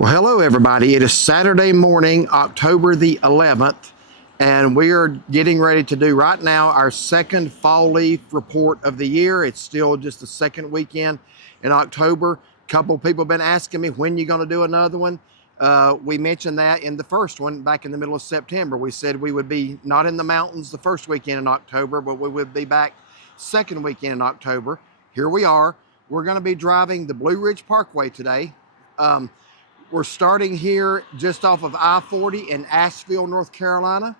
Well, hello everybody. It is Saturday morning, October the 11th, and we are getting ready to do right now our second fall leaf report of the year. It's still just the second weekend in October. A couple of people have been asking me when you're going to do another one. We mentioned that in the first one back in the middle of September. We said we would be not in the mountains the first weekend in October, but we would be back second weekend in October. Here we are. We're going to be driving the Blue Ridge Parkway today. We're starting here just off of I-40 in Asheville, North Carolina,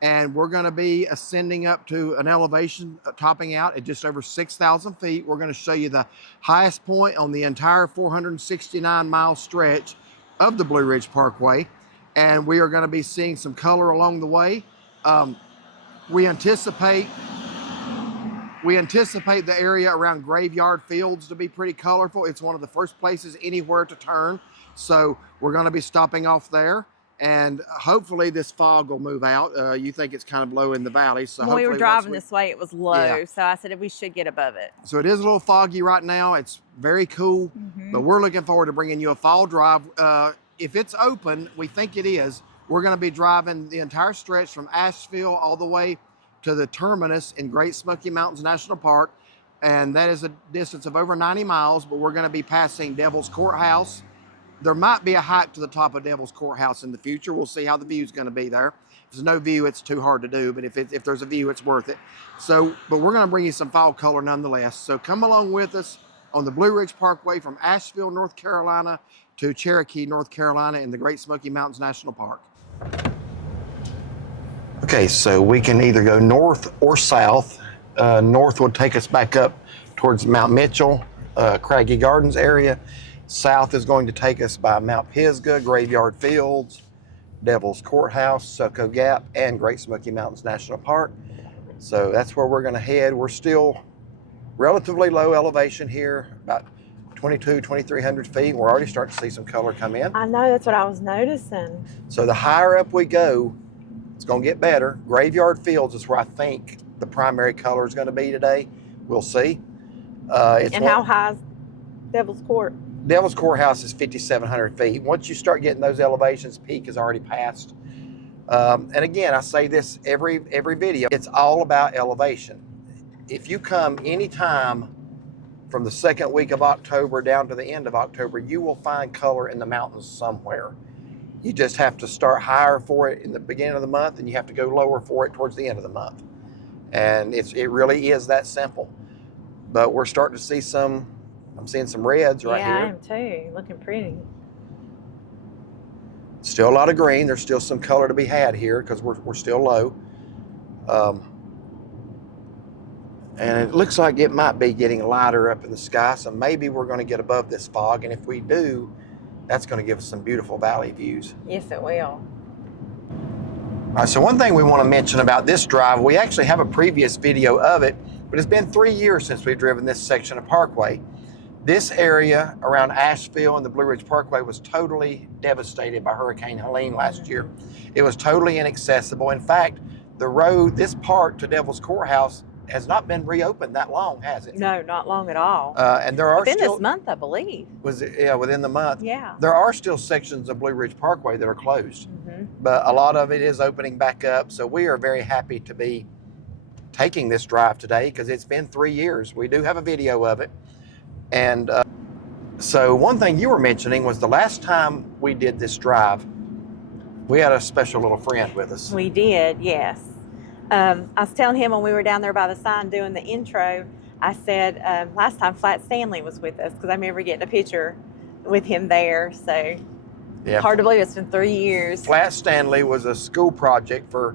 and we're going to be ascending up to an elevation topping out at just over 6,000 feet. We're going to show you the highest point on the entire 469-mile stretch of the Blue Ridge Parkway, and we are going to be seeing some color along the way. We anticipate the area around Graveyard Fields to be pretty colorful. It's one of the first places anywhere to turn. So we're going to be stopping off there, and hopefully this fog will move out. You think it's kind of low in the valley. So when we were driving this way, it was low. Yeah. So I said we should get above it. So it is a little foggy right now. It's very cool, but we're looking forward to bringing you a fall drive. If it's open, we think it is, we're going to be driving the entire stretch from Asheville all the way to the terminus in Great Smoky Mountains National Park. And that is a distance of over 90 miles, but we're going to be passing Devil's Courthouse. There might be a hike to the top of Devil's Courthouse in the future. We'll see how the view is going to be there. If there's no view, it's too hard to do, but if there's a view, it's worth it. So, but we're going to bring you some fall color nonetheless. So come along with us on the Blue Ridge Parkway from Asheville, North Carolina to Cherokee, North Carolina in the Great Smoky Mountains National Park. Okay, so we can either go north or south. North would take us back up towards Mount Mitchell, Craggy Gardens area. South is going to take us by Mount Pisgah, Graveyard Fields, Devil's Courthouse, Soo Gap, and Great Smoky Mountains National Park. So that's where we're going to head. We're still relatively low elevation here, about 2,200-2,300 feet. We're already starting to see some color come in. I know, that's what I was noticing. So the higher up we go, it's going to get better. Graveyard Fields is where I think the primary color is going to be today. We'll see. And how high is Devil's Court? Devil's Courthouse is 5,700 feet. Once you start getting those elevations, peak is already passed. And again, I say this every video, it's all about elevation. If you come anytime from the second week of October down to the end of October, you will find color in the mountains somewhere. You just have to start higher for it in the beginning of the month, and you have to go lower for it towards the end of the month. And it really is that simple. But we're starting to see I'm seeing some reds right here. Yeah, I am too. Looking pretty. Still a lot of green. There's still some color to be had here because we're still low. And it looks like it might be getting lighter up in the sky. So maybe we're going to get above this fog. And if we do, that's going to give us some beautiful valley views. Yes, it will. All right, so one thing we want to mention about this drive, we actually have a previous video of it, but it's been 3 years since we've driven this section of Parkway. This area around Asheville and the Blue Ridge Parkway was totally devastated by Hurricane Helene last year. It was totally inaccessible. In fact, the road, this part to Devil's Courthouse, has not been reopened that long, has it? No, not long at all. And there are within this month, I believe. Was it? Yeah, within the month. Yeah. There are still sections of Blue Ridge Parkway that are closed, but a lot of it is opening back up. So we are very happy to be taking this drive today because it's been 3 years. We do have a video of it. And so one thing you were mentioning was the last time we did this drive, we had a special little friend with us. We did, yes. I was telling him when we were down there by the sign doing the intro, I said last time Flat Stanley was with us because I remember getting a picture with him there. So yeah, hard to believe it's been 3 years. Flat Stanley was a school project for,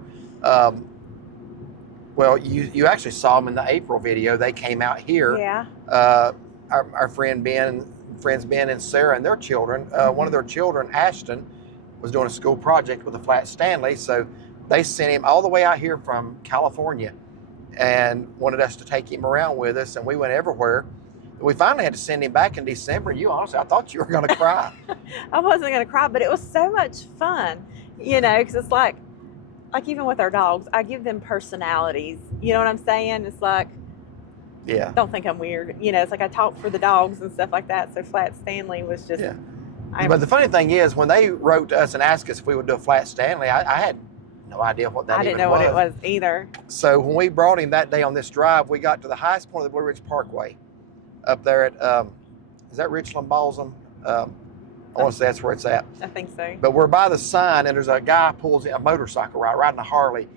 well, you actually saw them in the April video. They came out here. Yeah. Our friends Ben and Sarah and their children, one of their children, Ashton, was doing a school project with a Flat Stanley. So they sent him all the way out here from California and wanted us to take him around with us. And we went everywhere. We finally had to send him back in December. I thought you were going to cry. I wasn't going to cry, but it was so much fun, because it's like even with our dogs, I give them personalities. You know what I'm saying? It's like, yeah. Don't think I'm weird. It's like I talk for the dogs and stuff like that. So Flat Stanley was just, But the funny thing is, when they wrote to us and asked us if we would do a flat Stanley, I had no idea what that I didn't know what it was either. So when we brought him that day on this drive, we got to the highest point of the Blue Ridge Parkway up there at, is that Richland Balsam? I want to say that's where it's at. I think so. But we're by the sign, and there's a guy pulls in a motorcycle, riding a Harley.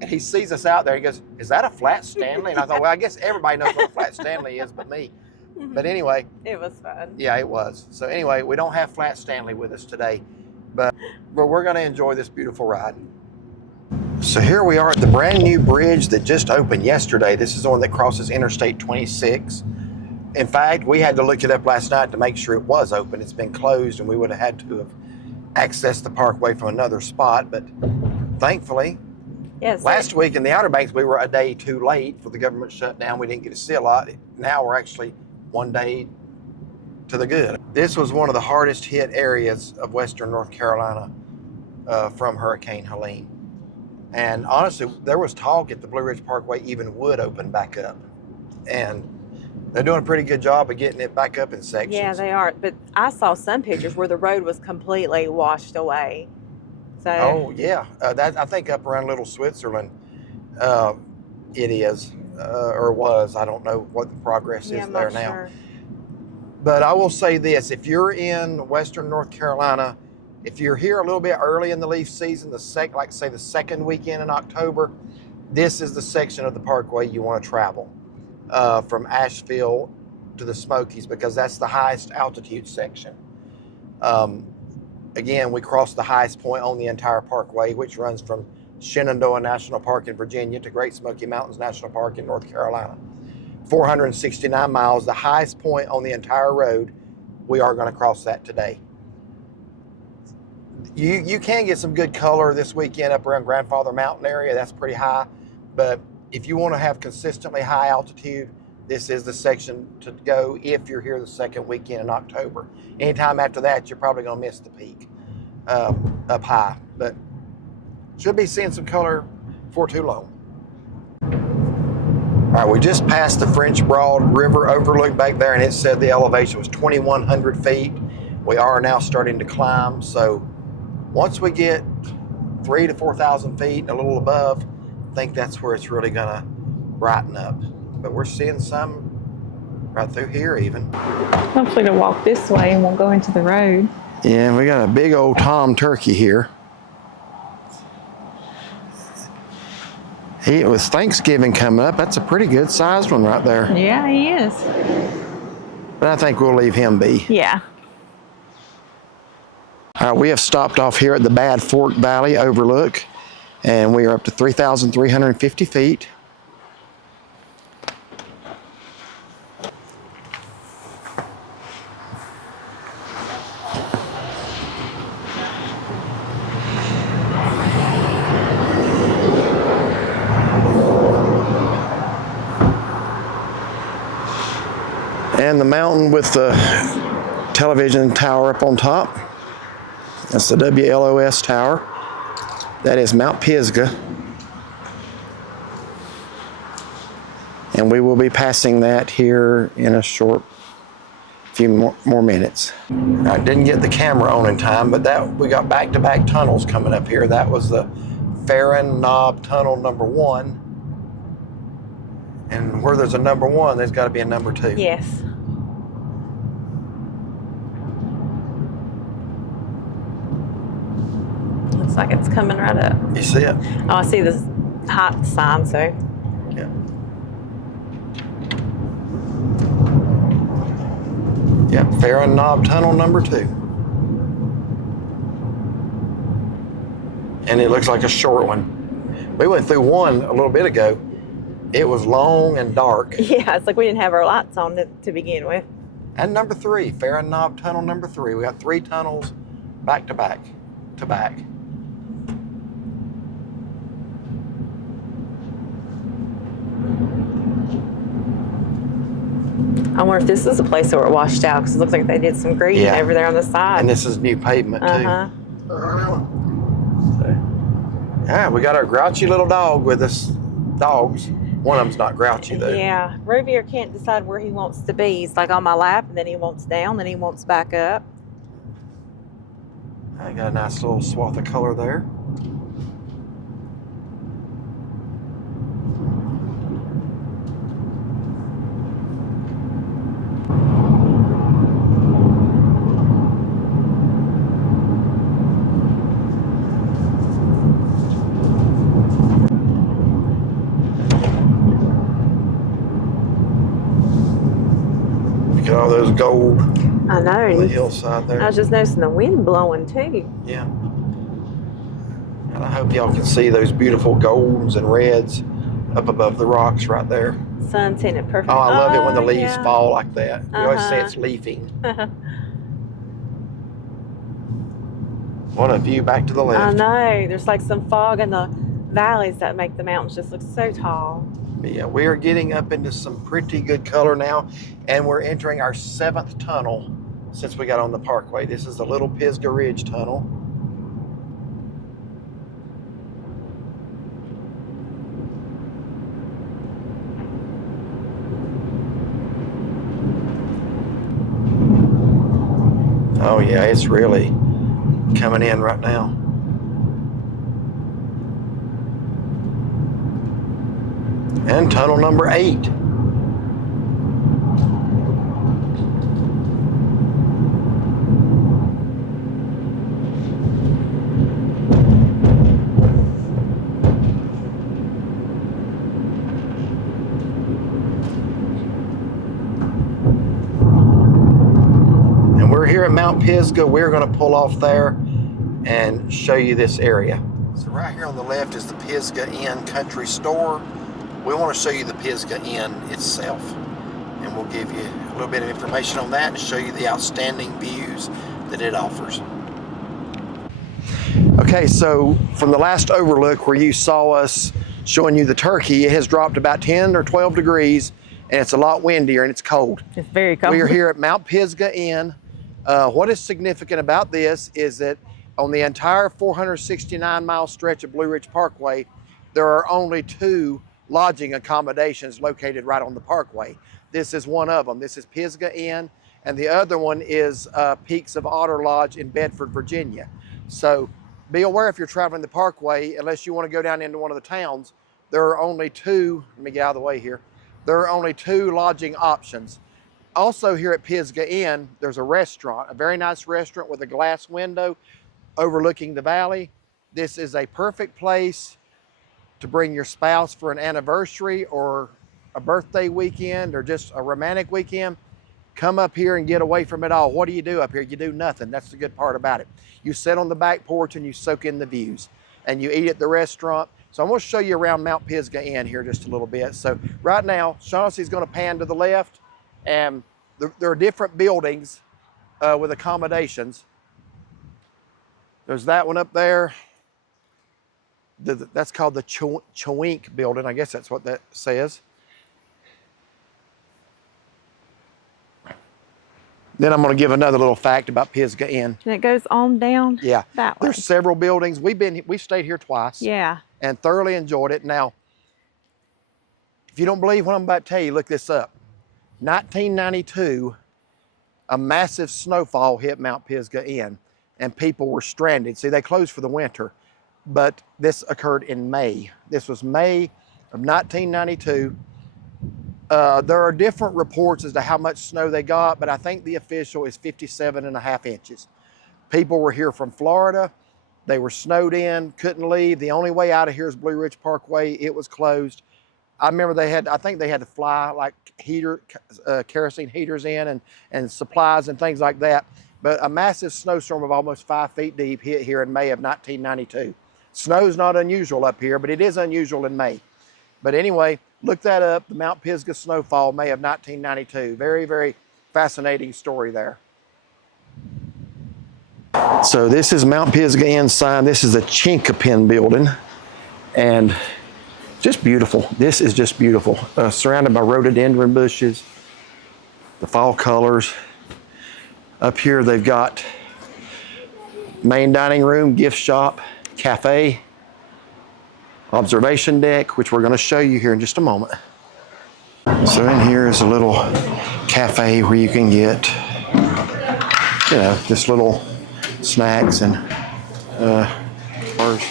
And he sees us out there. He goes, "Is that a flat Stanley?" And I thought, well, I guess everybody knows what a flat Stanley is but me. But anyway. It was fun. Yeah, it was. So anyway, we don't have flat Stanley with us today, but we're going to enjoy this beautiful ride. So here we are at the brand new bridge that just opened yesterday. This is the one that crosses Interstate 26. In fact, we had to look it up last night to make sure it was open. It's been closed, and we would have had to have accessed the parkway from another spot, but thankfully, yes. Last week in the Outer Banks, we were a day too late for the government shutdown. We didn't get to see a lot. Now we're actually one day to the good. This was one of the hardest hit areas of Western North Carolina from Hurricane Helene. And honestly, there was talk if the Blue Ridge Parkway even would open back up. And they're doing a pretty good job of getting it back up in sections. Yeah, they are. But I saw some pictures where the road was completely washed away. So. Oh, yeah. That I think up around Little Switzerland it is, or was. I don't know what the progress is there now. Sure. But I will say this. If you're in Western North Carolina, if you're here a little bit early in the leaf season, the second weekend in October, this is the section of the parkway you want to travel from Asheville to the Smokies, because that's the highest altitude section. Again, we crossed the highest point on the entire parkway, which runs from Shenandoah National Park in Virginia to Great Smoky Mountains National Park in North Carolina. 469 miles, the highest point on the entire road. We are going to cross that today. You can get some good color this weekend up around Grandfather Mountain area. That's pretty high. But if you want to have consistently high altitude, this is the section to go if you're here the second weekend in October. Anytime after that, you're probably going to miss the peak up high. But should be seeing some color for too long. All right, we just passed the French Broad River overlook back there, and it said the elevation was 2,100 feet. We are now starting to climb, so once we get 3,000 to 4,000 feet and a little above, I think that's where it's really gonna brighten up. But we're seeing some right through here even. Hopefully to walk this way and we'll go into the road. Yeah, we got a big old tom turkey here. With Thanksgiving coming up, that's a pretty good sized one right there. Yeah, he is. But I think we'll leave him be. Yeah. We have stopped off here at the Bad Fork Valley overlook, and we are up to 3,350 feet. And the mountain with the television tower up on top. That's the WLOS tower. That is Mount Pisgah. And we will be passing that here in a short few more minutes. I didn't get the camera on in time, but we got back-to-back tunnels coming up here. That was the Farron Knob Tunnel number 1. And where there's a number 1, there's got to be a number 2. Yes. Looks like it's coming right up. You see it? Oh, I see this hot sign, so. Yeah. Yep, Farron Knob Tunnel number 2. And it looks like a short one. We went through one a little bit ago. It was long and dark. Yeah, it's like we didn't have our lights on to begin with. And number 3, Farron Knob Tunnel number 3. We got 3 tunnels back to back to back. I wonder if this is a place that were washed out, because it looks like they did some grading over there on the side. And this is new pavement too. Yeah, we got our grouchy little dog with us. Dogs. One of them's not grouchy though. Yeah, Rovier can't decide where he wants to be. He's like on my lap, and then he wants down, then he wants back up. I got a nice little swath of color there. Look at all those gold I know. on the hillside there. I was just noticing the wind blowing too. Yeah. And I hope y'all can see those beautiful golds and reds up above the rocks right there. Sun's hitting it perfect. Oh, I love it when the leaves yeah. fall like that. We always say it's leafing. What a view back to the left. I know. There's like some fog in the valleys that make the mountains just look so tall. But yeah, we are getting up into some pretty good color now, and we're entering our 7th tunnel since we got on the Parkway. This is the Little Pisgah Ridge Tunnel. Oh yeah, it's really coming in right now. And tunnel number 8. And we're here at Mount Pisgah. We're going to pull off there and show you this area. So right here on the left is the Pisgah Inn Country Store. We want to show you the Pisgah Inn itself, and we'll give you a little bit of information on that and show you the outstanding views that it offers. Okay, so from the last overlook where you saw us showing you the Cherokee, it has dropped about 10 or 12 degrees, and it's a lot windier and it's cold. It's very cold. We are here at Mount Pisgah Inn. What is significant about this is that on the entire 469-mile stretch of Blue Ridge Parkway, there are only 2 lodging accommodations located right on the Parkway. This is one of them. This is Pisgah Inn, and the other one is Peaks of Otter Lodge in Bedford, Virginia. So be aware if you're traveling the Parkway, unless you want to go down into one of the towns, there are only 2, let me get out of the way here, there are only 2 lodging options. Also here at Pisgah Inn, there's a restaurant, a very nice restaurant with a glass window overlooking the valley. This is a perfect place to bring your spouse for an anniversary or a birthday weekend or just a romantic weekend. Come up here and get away from it all. What do you do up here? You do nothing. That's the good part about it. You sit on the back porch and you soak in the views, and you eat at the restaurant. So I'm going to show you around Mount Pisgah Inn here just a little bit. So right now, Shaughnessy's going to pan to the left, and there are different buildings with accommodations. There's that one up there. That's called the Chowink building. I guess that's what that says. Then I'm going to give another little fact about Pisgah Inn. And it goes on down Yeah, that way. there's several buildings. We've stayed here twice. Yeah. And thoroughly enjoyed it. Now, if you don't believe what I'm about to tell you, look this up. 1992, a massive snowfall hit Mount Pisgah Inn, and people were stranded. See, they closed for the winter, but this occurred in May. This was May of 1992. There are different reports as to how much snow they got, but I think the official is 57.5 inches. People were here from Florida. They were snowed in, couldn't leave. The only way out of here is Blue Ridge Parkway. It was closed. I remember I think they had to fly like kerosene heaters in and supplies and things like that. But a massive snowstorm of almost 5 feet deep hit here in May of 1992. Snow's not unusual up here, but it is unusual in May. But anyway, look that up, the Mount Pisgah snowfall, May of 1992. Very, very fascinating story there. So this is Mount Pisgah Inn sign. This is the Chinkapin building, and just beautiful. This is just beautiful. Surrounded by rhododendron bushes, the fall colors. Up here they've got main dining room, gift shop, cafe, observation deck, which we're going to show you here in just a moment. So in here is a little cafe where you can get, this little snacks and bars.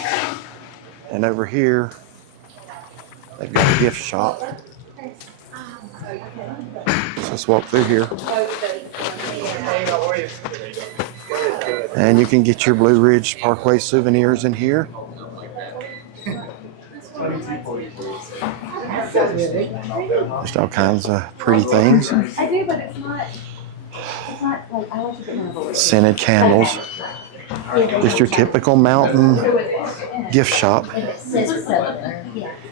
And over here, they've got a gift shop. So let's walk through here. And you can get your Blue Ridge Parkway souvenirs in here. Just all kinds of pretty things. I do, but it's not like I like to get one of those. Scented candles. Just your typical mountain gift shop.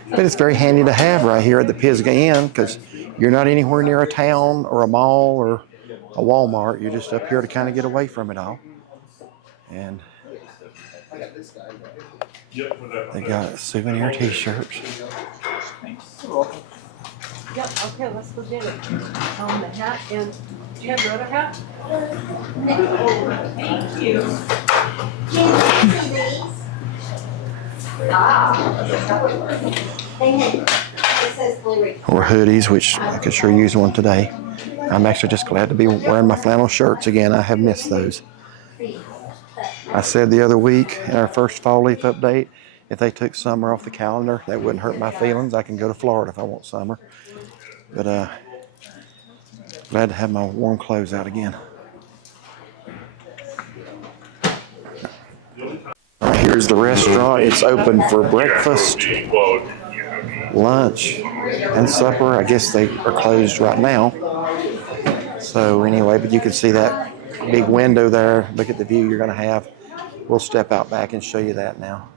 But it's very handy to have right here at the Pisgah Inn because you're not anywhere near a town or a mall or a Walmart. You're just up here to kind of get away from it all. And they got souvenir t-shirts. Yep, okay, let's go get it. The hat and, do you have your other hat? Thank you. Or hoodies, which I could sure use one today. I'm actually just glad to be wearing my flannel shirts again. I have missed those. I said the other week in our first fall leaf update, if they took summer off the calendar, that wouldn't hurt my feelings. I can go to Florida if I want summer. But glad to have my warm clothes out again. Here's the restaurant. It's open for breakfast, lunch, and supper. I guess they are closed right now. So anyway, but you can see that big window there. Look at the view you're going to have. We'll step out back and show you that now.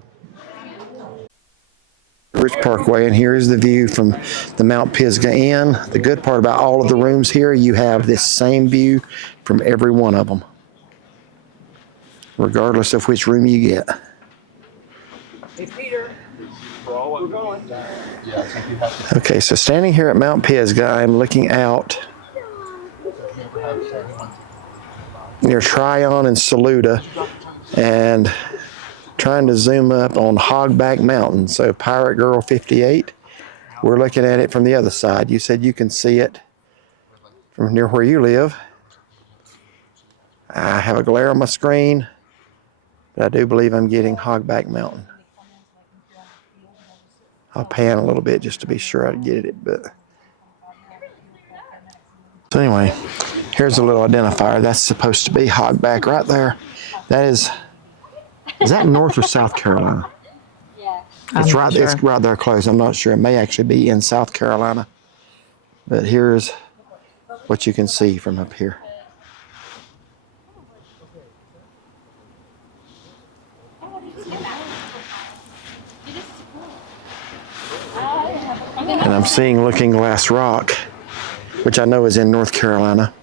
Ridge Parkway, and here is the view from the Mount Pisgah Inn. The good part about all of the rooms here, you have this same view from every one of them, regardless of which room you get. Hey, Peter. We're going. Okay, so standing here at Mount Pisgah, I'm looking out near Tryon and Saluda and trying to zoom up on Hogback Mountain. So Pirate Girl 58, we're looking at it from the other side. You said you can see it from near where you live. I have a glare on my screen, but I do believe I'm getting Hogback Mountain. I'll pan a little bit just to be sure I get it, but so anyway, here's a little identifier. That's supposed to be Hogback right there. That is that North or South Carolina? Yeah. It's right there close. I'm not sure. It may actually be in South Carolina. But here's what you can see from up here. And I'm seeing Looking Glass Rock, which I know is in North Carolina.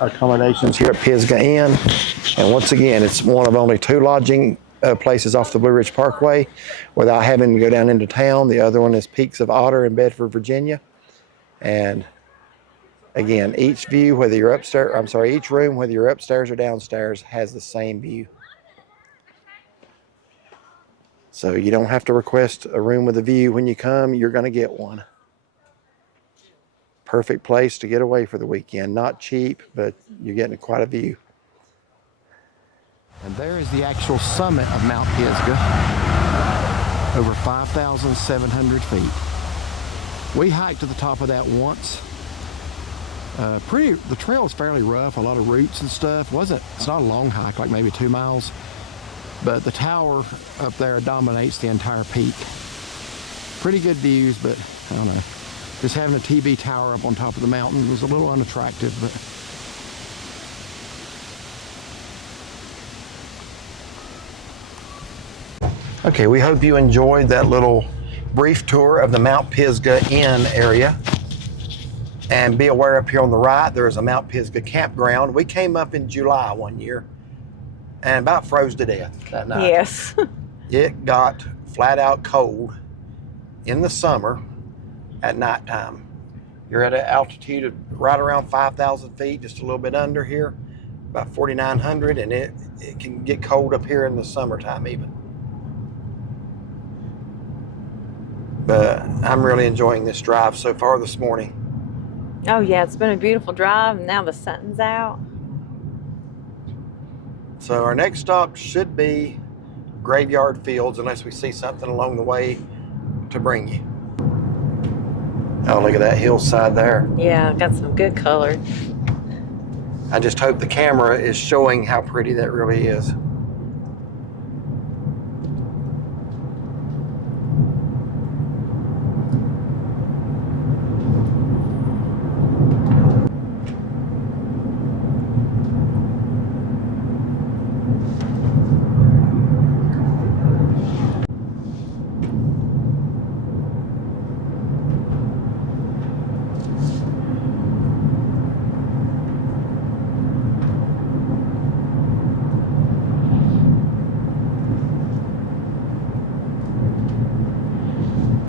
Accommodations here at Pisgah Inn, and once again, it's one of only two lodging places off the Blue Ridge Parkway without having to go down into town. The other one is Peaks of Otter in Bedford, Virginia. And again, each view, whether you're each room, whether you're upstairs or downstairs, has the same view. So you don't have to request a room with a view when you come. You're going to get one. Perfect place to get away for the weekend. Not cheap, but you're getting quite a view. And there is the actual summit of Mount Pisgah, over 5,700 feet. We hiked to the top of that once. The trail is fairly rough, a lot of roots and stuff. It's not a long hike, like maybe 2 miles, but the tower up there dominates the entire peak. Pretty good views, but I don't know. Just having a TV tower up on top of the mountain was a little unattractive, but okay, we hope you enjoyed that little brief tour of the Mount Pisgah Inn area. And be aware up here on the right, there's a Mount Pisgah campground. We came up in July one year and about froze to death that night. Yes. It got flat out cold in the summer at nighttime. You're at an altitude of right around 5,000 feet, just a little bit under here. about 4,900, and it can get cold up here in the summertime even. But I'm really enjoying this drive so far this morning. Oh yeah, it's been a beautiful drive, and now the sun's out. So our next stop should be Graveyard Fields, unless we see something along the way to bring you. Oh, look at that hillside there. Yeah, got some good color. I just hope the camera is showing how pretty that really is.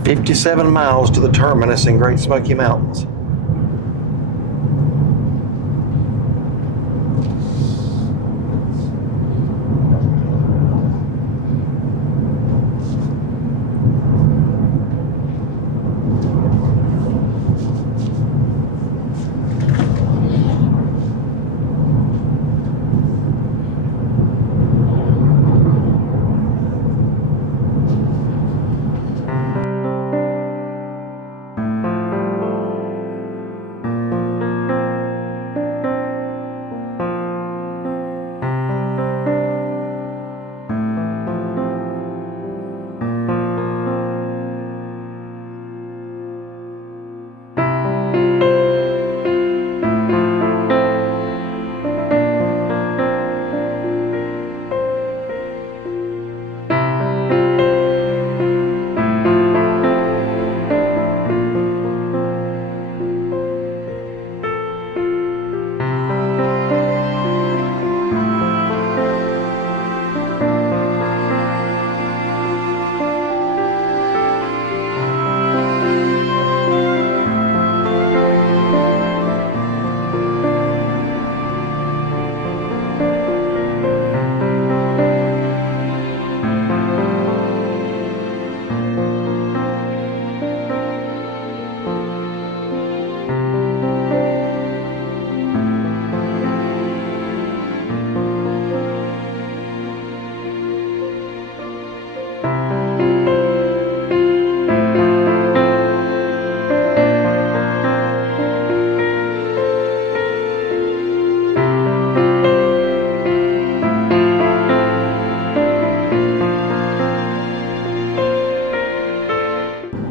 "57 miles to the terminus in Great Smoky Mountains."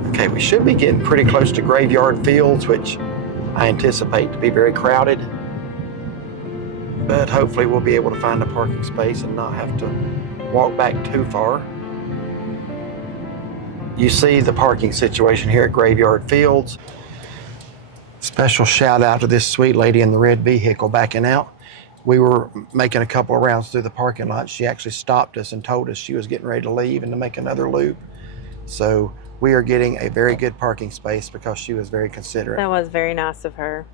Okay, we should be getting pretty close to Graveyard Fields, which I anticipate to be very crowded. But hopefully we'll be able to find a parking space and not have to walk back too far. You see the parking situation here at Graveyard Fields. Special shout out to this sweet lady in the red vehicle backing out. We were making a couple of rounds through the parking lot. She actually stopped us and told us she was getting ready to leave and to make another loop. So we are getting a very good parking space because she was very considerate. That was very nice of her.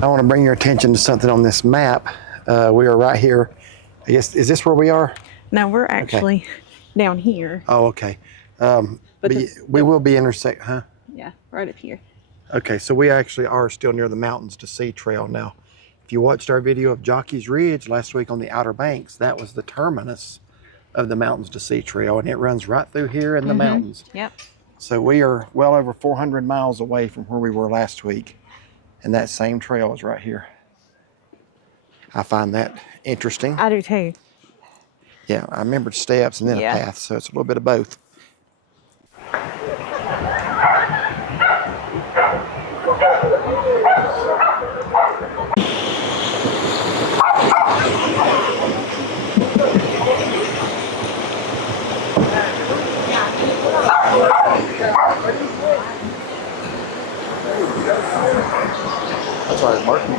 I want to bring your attention to something on this map. We are right here. I guess, is this where we are? No, we're actually down here. Oh, okay. We will be intersect, huh? Yeah, right up here. Okay, so we actually are still near the Mountains to Sea Trail now. If you watched our video of Jockey's Ridge last week on the Outer Banks, that was the terminus of the Mountains to Sea Trail, and it runs right through here in the mountains. Yep. So we are well over 400 miles away from where we were last week, and that same trail is right here. I find that interesting. I do too. Yeah, I remembered steps and then a path, so it's a little bit of both. That's why I was marking.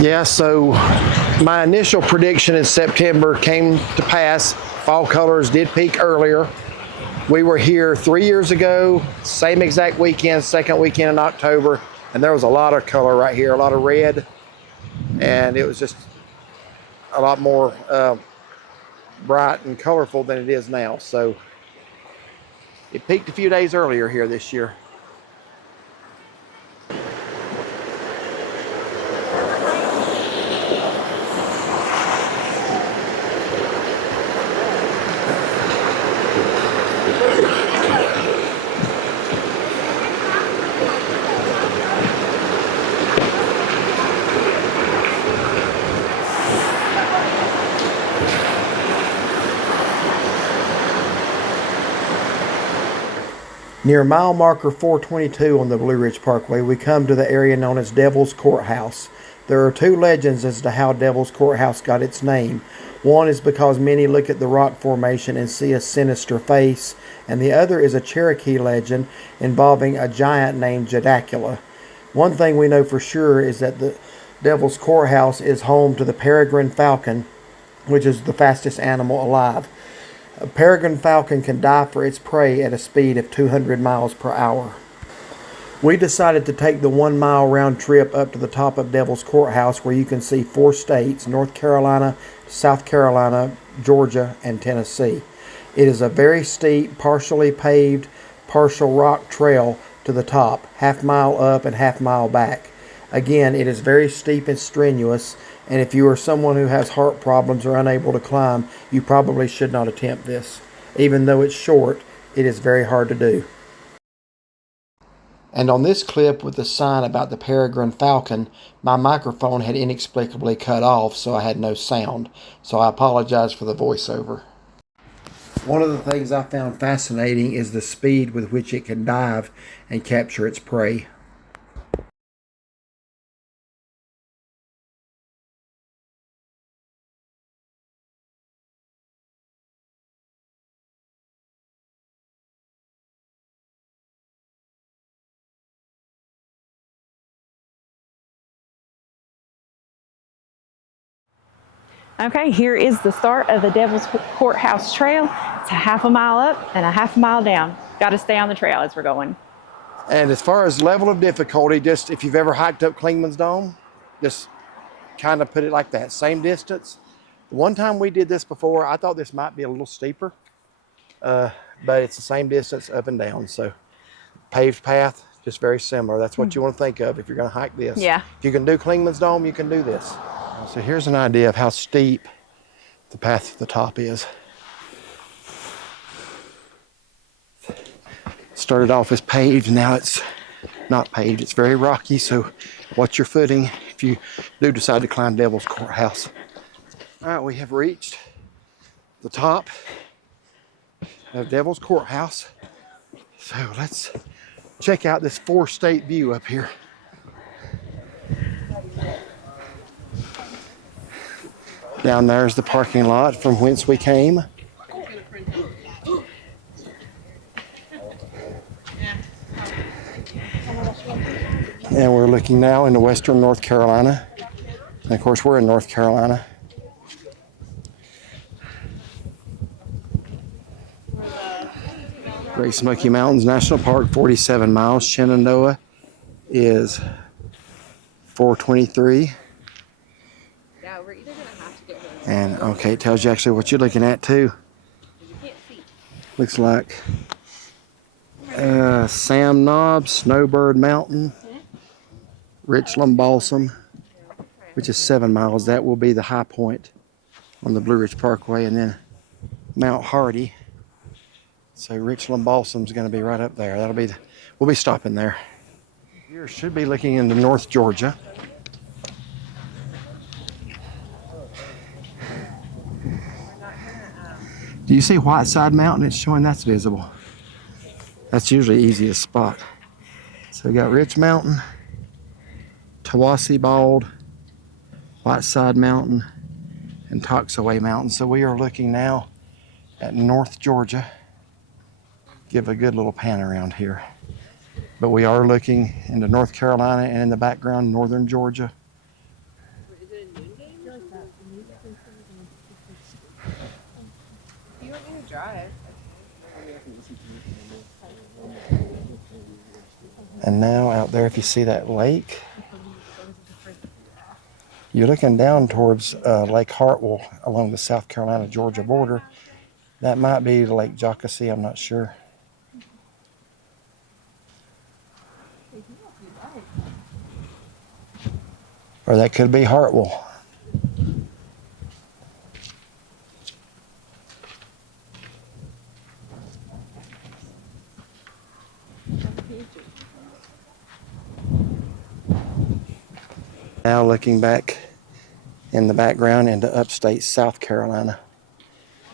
Yeah, so my initial prediction in September came to pass. Fall colors did peak earlier. We were here 3 years ago, same exact weekend, second weekend in October, and there was a lot of color right here, a lot of red, and it was just a lot more bright and colorful than it is now. So it peaked a few days earlier here this year. Near mile marker 422 on the Blue Ridge Parkway, we come to the area known as Devil's Courthouse. There are two legends as to how Devil's Courthouse got its name. One is because many look at the rock formation and see a sinister face, and the other is a Cherokee legend involving a giant named Jedacula. One thing we know for sure is that the Devil's Courthouse is home to the peregrine falcon, which is the fastest animal alive. A peregrine falcon can dive for its prey at a speed of 200 miles per hour. We decided to take the 1 mile round trip up to the top of Devil's Courthouse, where you can see 4 states: North Carolina, South Carolina, Georgia, and Tennessee. It is a very steep, partially paved, partial rock trail to the top, half mile up and half mile back. Again, it is very steep and strenuous, and if you are someone who has heart problems or unable to climb, you probably should not attempt this. Even though it's short, it is very hard to do. And on this clip with the sign about the peregrine falcon, my microphone had inexplicably cut off, so I had no sound. So I apologize for the voiceover. One of the things I found fascinating is the speed with which it can dive and capture its prey. Okay, here is the start of the Devil's Courthouse Trail. It's a half a mile up and a half a mile down. Got to stay on the trail as we're going. And as far as level of difficulty, just if you've ever hiked up Clingman's Dome, just kind of put it like that, same distance. The one time we did this before, I thought this might be a little steeper, but it's the same distance up and down. So paved path, just very similar. That's what you want to think of if you're going to hike this. Yeah. If you can do Clingman's Dome, you can do this. So here's an idea of how steep the path to the top is. Started off as paved, now it's not paved. It's very rocky, so watch your footing if you do decide to climb Devil's Courthouse. All right, we have reached the top of Devil's Courthouse. So let's check out this 4-state view up here. Down there's the parking lot from whence we came. And we're looking now into western North Carolina. And of course, we're in North Carolina. Great Smoky Mountains National Park, 47 miles. Shenandoah is 423. And okay, it tells you actually what you're looking at too. Looks like Sam Knob, Snowbird Mountain, Richland Balsam, which is 7 miles. That will be the high point on the Blue Ridge Parkway, and then Mount Hardy. So Richland Balsam is going to be right up there. That'll be we'll be stopping there. You should be looking into North Georgia. Do you see Whiteside Mountain? It's showing that's visible. That's usually the easiest spot. So we got Rich Mountain, Tawassee Bald, Whiteside Mountain, and Toxaway Mountain. So we are looking now at North Georgia. Give a good little pan around here. But we are looking into North Carolina and in the background, northern Georgia. You want me to drive? And now out there, if you see that lake, you're looking down towards Lake Hartwell along the South Carolina-Georgia border. That might be Lake Jockasee, I'm not sure. Or that could be Hartwell. Now looking back in the background into upstate South Carolina.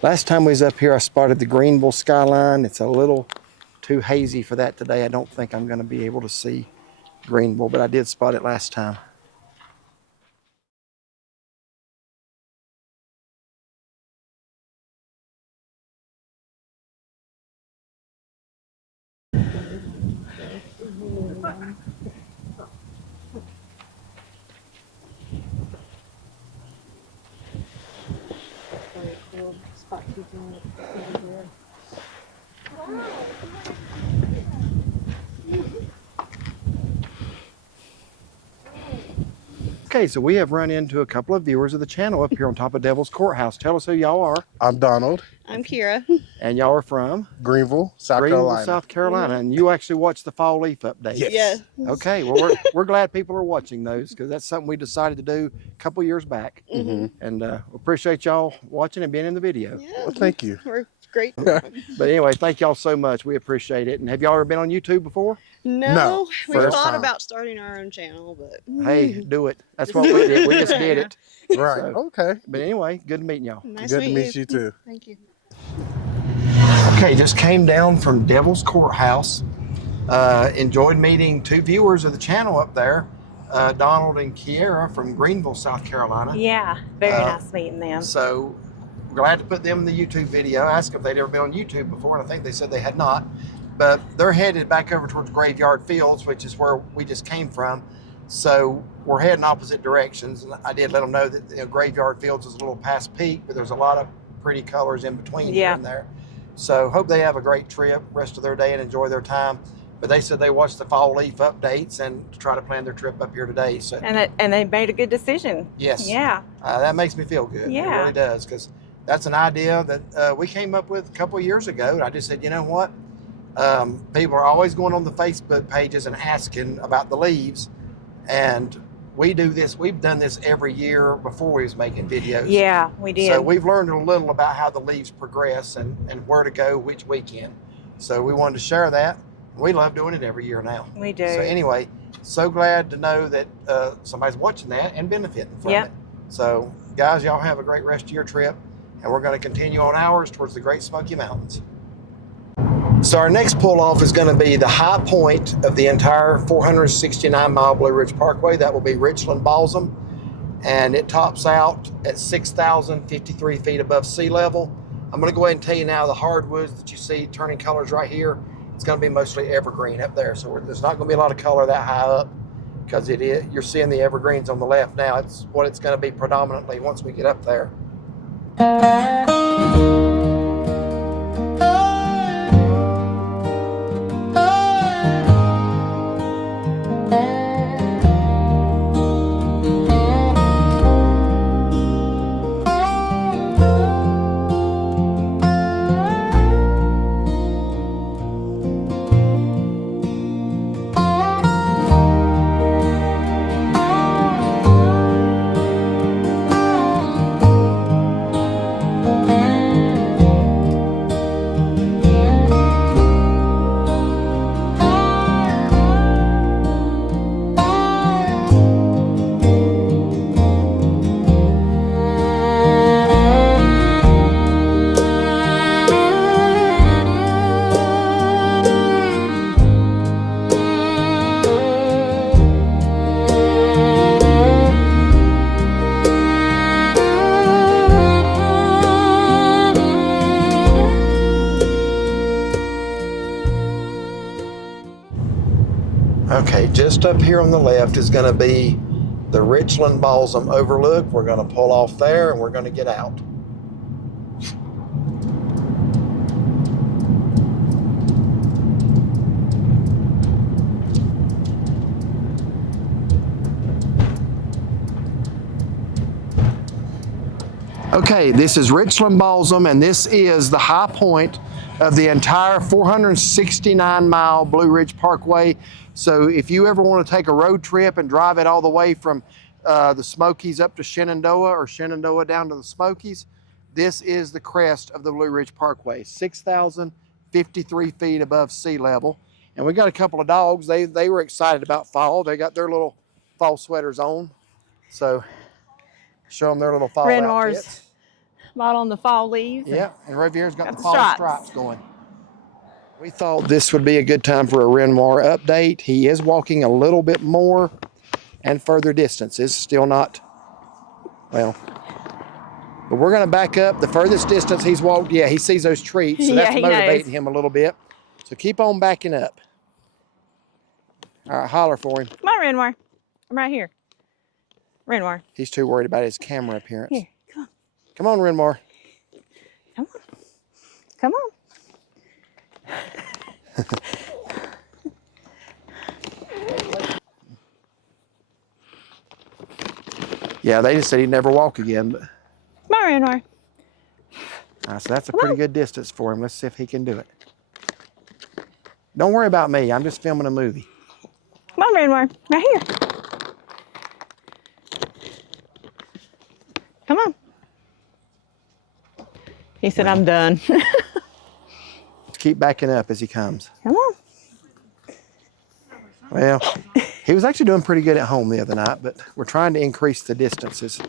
Last time we was up here, I spotted the Greenville skyline. It's a little too hazy for that today. I don't think I'm going to be able to see Greenville, but I did spot it last time. Okay, so we have run into a couple of viewers of the channel up here on top of Devil's Courthouse. Tell us who y'all are. I'm Donald. I'm Kira. And y'all are from? Greenville, South Greenville, Carolina. South Carolina. And you actually watch the fall leaf update. Yes. Yeah. Okay, well, we're glad people are watching those because that's something we decided to do a couple years back. Mm-hmm. And appreciate y'all watching and being in the video. Yeah. Well, thank you. We're great. But anyway, thank y'all so much. We appreciate it. And have y'all ever been on YouTube before? No, we first thought time. about starting our own channel, but Hey, do it. That's what we did. We just did it. Right. So, Okay. but anyway, good meeting y'all. nice Good to to meet you too. Thank you. Okay, just came down from Devil's Courthouse. Enjoyed meeting two viewers of the channel up there, Donald and Kiera from Greenville, South Carolina. Yeah, very nice meeting them. So glad to put them in the YouTube video. I asked if they'd ever been on YouTube before, and I think they said they had not. But they're headed back over towards Graveyard Fields, which is where we just came from. So we're heading opposite directions. And I did let them know that Graveyard Fields is a little past peak, but there's a lot of pretty colors in between here and there. So hope they have a great trip, rest of their day, and enjoy their time. But they said they watched the fall leaf updates and to try to plan their trip up here today. So And they made a good decision. yes, Yeah. that makes me feel good. Yeah. It really does, because that's an idea that we came up with a couple of years ago. And I just said, you know what? People are always going on the Facebook pages and asking about the leaves, and we do this. We've done this every year before we was making videos. Yeah, we did. So we've learned a little about how the leaves progress and where to go which weekend. So we wanted to share that. We love doing it every year now. We do. So anyway, so glad to know that somebody's watching that and benefiting from Yep. it. So guys, y'all have a great rest of your trip, and we're going to continue on ours towards the Great Smoky Mountains. So our next pull-off is going to be the high point of the entire 469-mile Blue Ridge Parkway. That will be Richland Balsam, and it tops out at 6,053 feet above sea level. I'm going to go ahead and tell you now the hardwoods that you see turning colors right here, it's going to be mostly evergreen up there. So there's not going to be a lot of color that high up because you're seeing the evergreens on the left now. It's what it's going to be predominantly once we get up there. Okay, just up here on the left is going to be the Richland Balsam Overlook. We're going to pull off there and we're going to get out. Okay, this is Richland Balsam, and this is the high point of the entire 469-mile Blue Ridge Parkway. So if you ever want to take a road trip and drive it all the way from the Smokies up to Shenandoah or Shenandoah down to the Smokies, this is the crest of the Blue Ridge Parkway, 6,053 feet above sea level. And we got a couple of dogs. They were excited about fall. They got their little fall sweaters on. So show them their little fall Renoir's outfits. bought on the fall leaves. Yeah, and Reviere's got the the fall stripes. stripes going. We thought this would be a good time for a Renoir update. He is walking a little bit more and further distances. Still not, well, but we're going to back up. The furthest distance he's walked, yeah, he sees those treats, so that's Yeah, he motivating knows. him a little bit. So keep on backing up. All right, holler for him. Come on, Renoir. I'm right here. Renoir. He's too worried about his camera appearance. Here, come on. Come on, Renoir. Come on. Come on. Yeah, they just said he'd never walk again, but Come on, Renoir. so that's a pretty good distance for him. Let's see if he can do it. Don't worry about me. I'm just filming a movie. Come on, Renoir. Right here. Come on. He said, I'm done. Keep backing up as he comes. Come on. Well, he was actually doing pretty good at home the other night, but we're trying to increase the distances.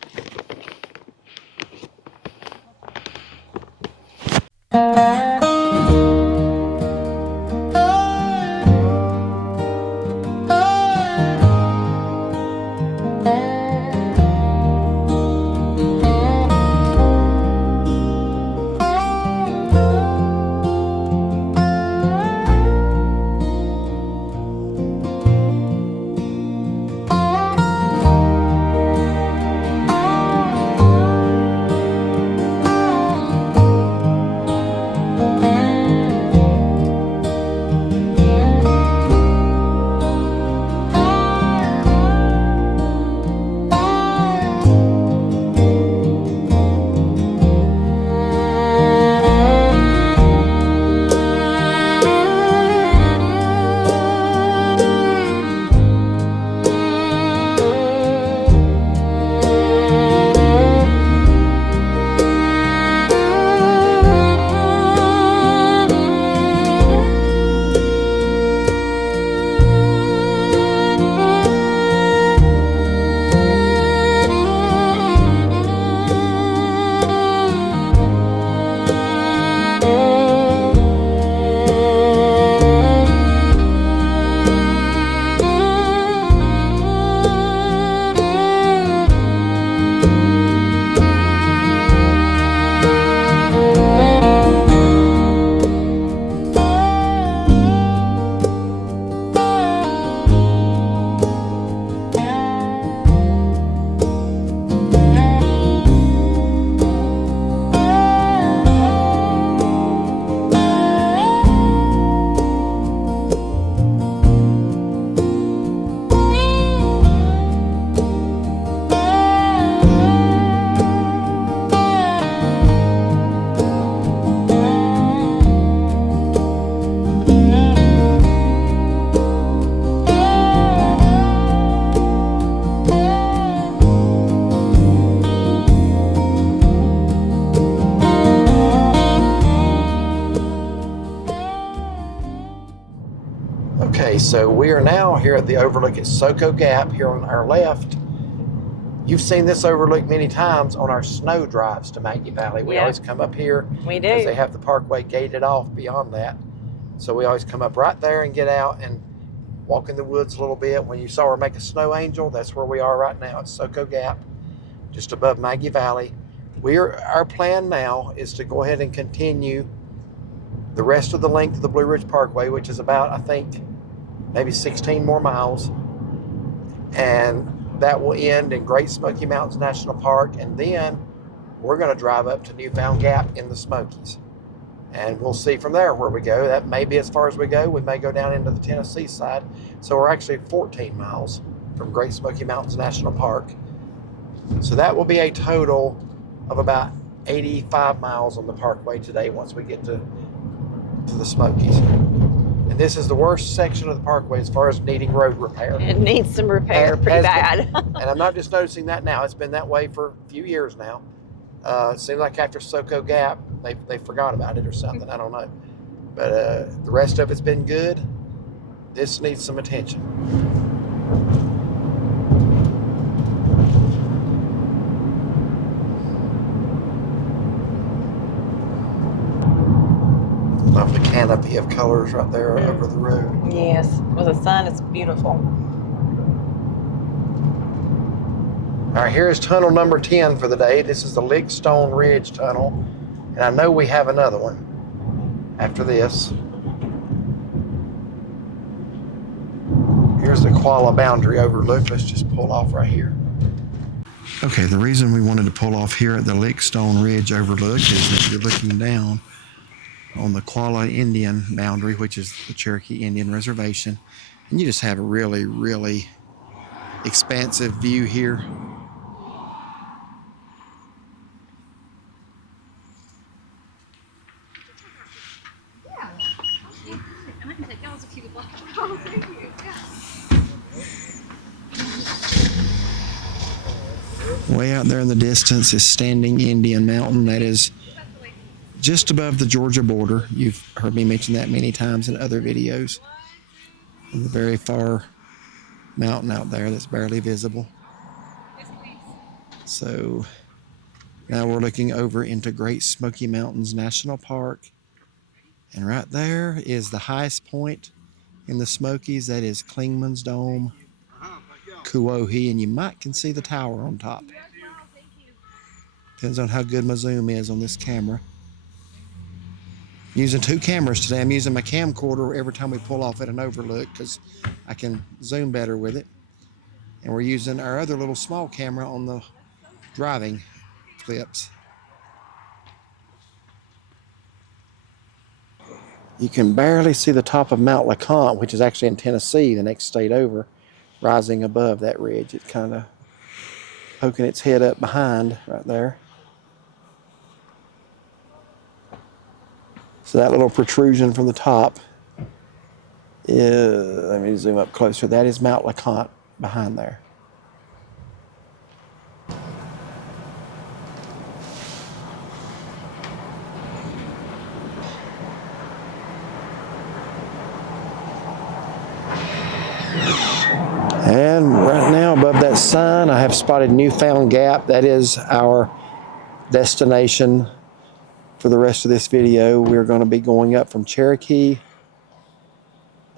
Okay, so we are now here at the overlook at Soo Gap here on our left. You've seen this overlook many times on our snow drives to Maggie Valley. We Yeah. always come up here We because do. they have the parkway gated off beyond that. So we always come up right there and get out and walk in the woods a little bit. When you saw her make a snow angel, that's where we are right now at Soo Gap, just above Maggie Valley. Our plan now is to go ahead and continue the rest of the length of the Blue Ridge Parkway, which is about, I think, maybe 16 more miles. And that will end in Great Smoky Mountains National Park. And then we're going to drive up to Newfound Gap in the Smokies. And we'll see from there where we go. That may be as far as we go. We may go down into the Tennessee side. So we're actually 14 miles from Great Smoky Mountains National Park. So that will be a total of about 85 miles on the Parkway today once we get to the Smokies. And this is the worst section of the Parkway as far as needing road repair. It needs some repair pretty bad. And I'm not just noticing that now. It's been that way for a few years now. It seems like after Soo Gap, they forgot about it or something. I don't know. But the rest of it's been good. This needs some attention. Love the canopy of colors right there over the road. Yes, with the sun, it's beautiful. All right, here's tunnel number 10 for the day. This is the Lickstone Ridge Tunnel. And I know we have another one after this. Here's the Koala Boundary Overlook. Let's just pull off right here. Okay, the reason we wanted to pull off here at the Lickstone Ridge Overlook is that you're looking down on the Koala Indian boundary, which is the Cherokee Indian Reservation. And you just have a really, really expansive view here. Way out there in the distance is Standing Indian Mountain. That is just above the Georgia border. You've heard me mention that many times in other videos. And the very far mountain out there that's barely visible. So now we're looking over into Great Smoky Mountains National Park. And right there is the highest point in the Smokies. That is Klingman's Dome, Kuohi, and you might can see the tower on top. Depends on how good my zoom is on this camera. Using two cameras today. I'm using my camcorder every time we pull off at an overlook because I can zoom better with it. And we're using our other little small camera on the driving clips. You can barely see the top of Mount LeConte, which is actually in Tennessee, the next state over, rising above that ridge. It's kind of poking its head up behind right there. So that little protrusion from the top is, let me zoom up closer, that is Mount LeConte behind there. And right now above that sign I have spotted Newfound Gap. That is our destination for the rest of this video. We're going to be going up from Cherokee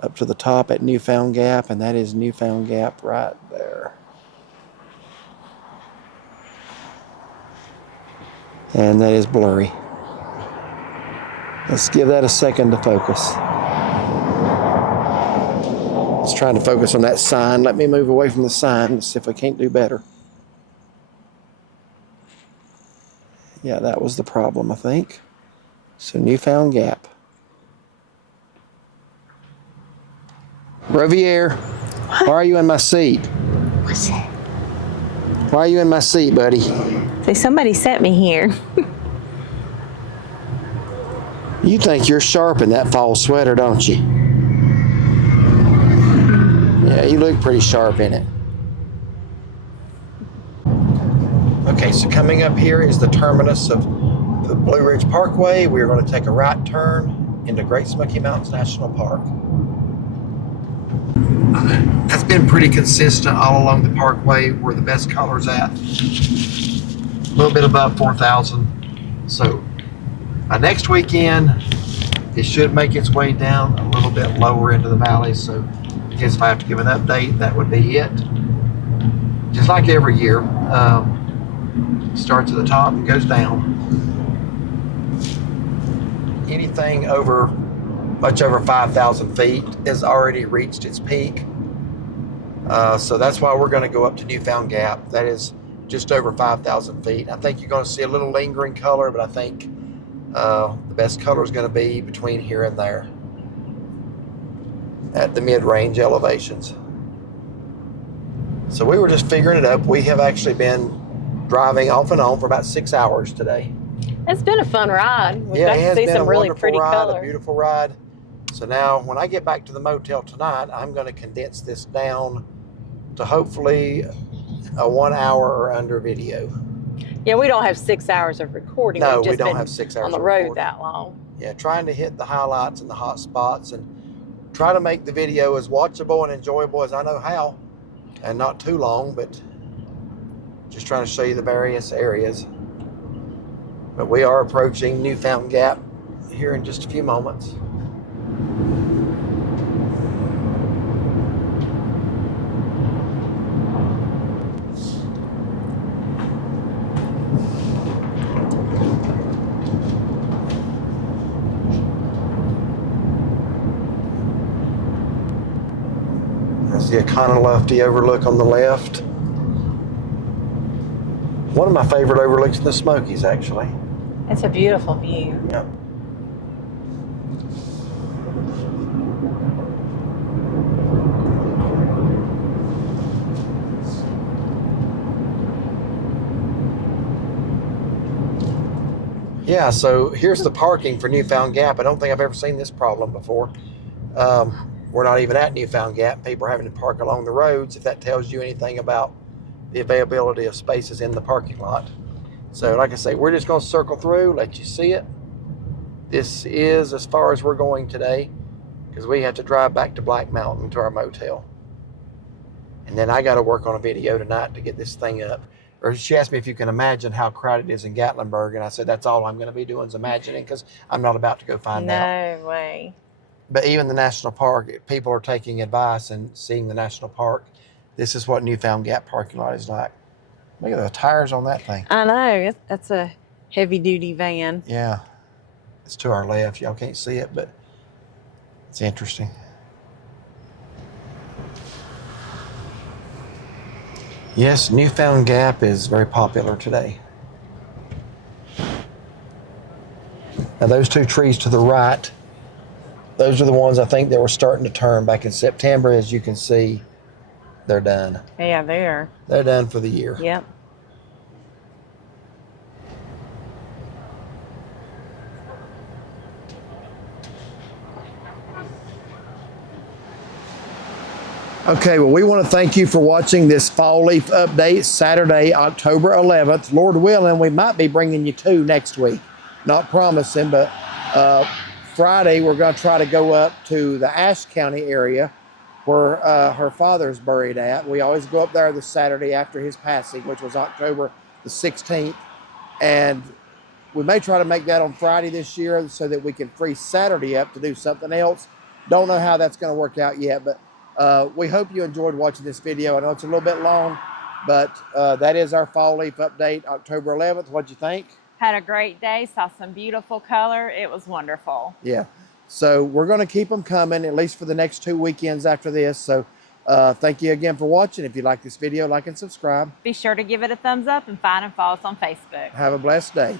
up to the top at Newfound Gap, and that is Newfound Gap right there. And that is blurry. Let's give that a second to focus. It's trying to focus on that sign. Let me move away from the sign and see if I can't do better. Yeah, that was the problem, I think. So Newfound Gap. Rovier, why are you in my seat? What's that? Why are you in my seat, buddy? See, somebody set me here. You think you're sharp in that fall sweater, don't you? Yeah, you look pretty sharp in it. Okay, so coming up here is the terminus of the Blue Ridge Parkway. We're going to take a right turn into Great Smoky Mountains National Park. That's been pretty consistent all along the parkway where the best color's at. A little bit above 4,000. So by next weekend, it should make its way down a little bit lower into the valley. So I guess if I have to give an update, that would be it. Just like every year. Starts at the top and goes down. Anything over much over 5,000 feet, has already reached its peak. So that's why we're going to go up to Newfound Gap. That is just over 5,000 feet. I think you're going to see a little lingering color, but I think the best color is going to be between here and there at the mid-range elevations. So we were just figuring it up. We have actually been driving off and on for about 6 hours today. It's been a fun ride. We Yeah, got it to has see been some a really wonderful pretty ride, color. a beautiful ride. So now when I get back to the motel tonight, I'm going to condense this down to hopefully a 1 hour or under video. Yeah, we don't have 6 hours of recording. No, We've just we don't been have 6 hours on the of road recording. that long. Yeah, trying to hit the highlights and the hot spots and try to make the video as watchable and enjoyable as I know how, and not too long, but just trying to show you the various areas. But we are approaching Newfound Gap here in just a few moments. There's the Lofty overlook on the left. One of my favorite overlooks in the Smokies, actually. It's a beautiful view. Yep. Yeah, so here's the parking for Newfound Gap. I don't think I've ever seen this problem before. We're not even at Newfound Gap. People are having to park along the roads, if that tells you anything about the availability of spaces in the parking lot. So like I say, we're just going to circle through, let you see it. This is as far as we're going today, because we have to drive back to Black Mountain to our motel. And then I got to work on a video tonight to get this thing up. Or she asked me if you can imagine how crowded it is in Gatlinburg, and I said that's all I'm going to be doing is imagining, because I'm not about to go find out. No way. But even the national park, people are taking advice and seeing the national park. This is what Newfound Gap parking lot is like. Look at the tires on that thing. I know. That's a heavy-duty van. Yeah. It's to our left. Y'all can't see it, but it's interesting. Yes, Newfound Gap is very popular today. Now those two trees to the right, those are the ones I think that were starting to turn back in September. As you can see, they're done. Yeah, they are. They're done for the year. Yep. Okay, well, we want to thank you for watching this fall leaf update, Saturday, October 11th. Lord willing, we might be bringing you two next week. Not promising, but Friday we're going to try to go up to the Ashe County area where her father's buried at. We always go up there the Saturday after his passing, which was October the 16th. And we may try to make that on Friday this year so that we can free Saturday up to do something else. Don't know how that's going to work out yet, but we hope you enjoyed watching this video. I know it's a little bit long, but that is our fall leaf update, October 11th. What'd you think? Had a great day. Saw some beautiful color. It was wonderful. Yeah. So we're going to keep them coming, at least for the next 2 weekends after this. So thank you again for watching. If you like this video, like and subscribe. Be sure to give it a thumbs up and find and follow us on Facebook. Have a blessed day.